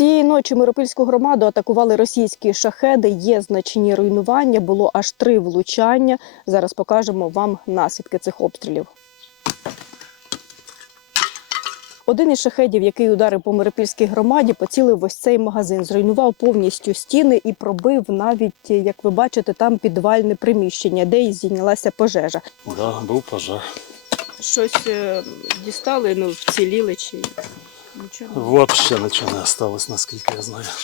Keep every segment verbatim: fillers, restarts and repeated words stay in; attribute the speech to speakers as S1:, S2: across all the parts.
S1: Цієї ночі Миропільську громаду атакували російські шахеди. Є значні руйнування, було аж три влучання. Зараз покажемо вам наслідки цих обстрілів. Один із шахедів, який ударив по Миропільській громаді, поцілив в ось цей магазин. Зруйнував повністю стіни і пробив навіть, як ви бачите, там підвальне приміщення, де і здійнялася пожежа.
S2: Так, да, був пожар.
S1: Щось дістали, ну, вціліли чи нічого?
S2: Взагалі нічого не залишилось, наскільки я знаю.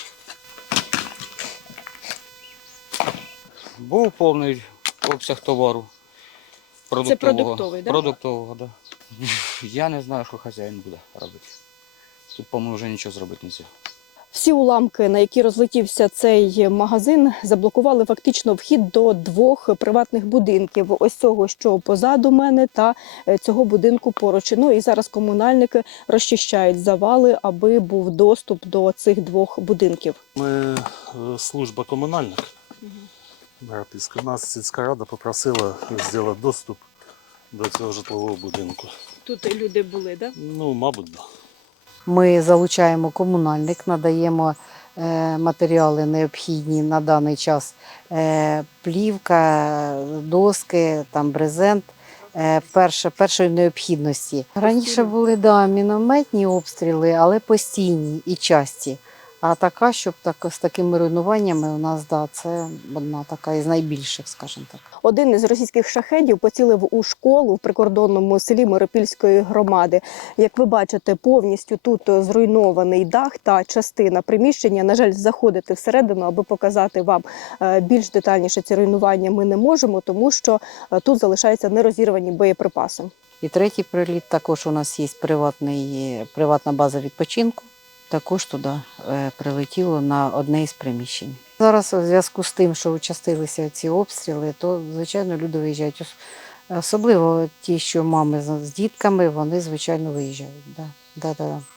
S3: Був повний обсяг товару.
S1: Це продуктовий, так?
S3: Продуктового, так. Да. Я не знаю, що хазяїн буде робити. Тут, по-моєму, вже нічого зробити не можна.
S1: Всі уламки, на які розлетівся цей магазин, заблокували фактично вхід до двох приватних будинків. Ось цього, що позаду мене, та цього будинку поруч. Ну і зараз комунальники розчищають завали, аби був доступ до цих двох будинків.
S2: Ми служба комунальник. Миропільська. Нас сільська рада попросила зробити доступ до цього житлового будинку.
S1: Тут люди були, так?
S2: Ну, мабуть, так. Да.
S4: Ми залучаємо комунальник, надаємо е, матеріали необхідні на даний час. Е, плівка, доски, там брезент е, перше, першої необхідності. Раніше були да, мінометні обстріли, але постійні і часті. А така, щоб так, з такими руйнуваннями у нас, да, це одна така із найбільших, скажімо так.
S1: Один із російських шахедів поцілив у школу в прикордонному селі Миропільської громади. Як ви бачите, повністю тут зруйнований дах та частина приміщення. На жаль, заходити всередину, аби показати вам більш детальніше ці руйнування, ми не можемо, тому що тут залишаються нерозірвані боєприпаси.
S4: І третій приліт також у нас є приватний, приватна база відпочинку. Також туди прилетіло на одне із приміщень. Зараз у зв'язку з тим, що участилися ці обстріли, то, звичайно, люди виїжджають. Особливо ті, що мами з дітками, вони, звичайно, виїжджають. Да. Да, да.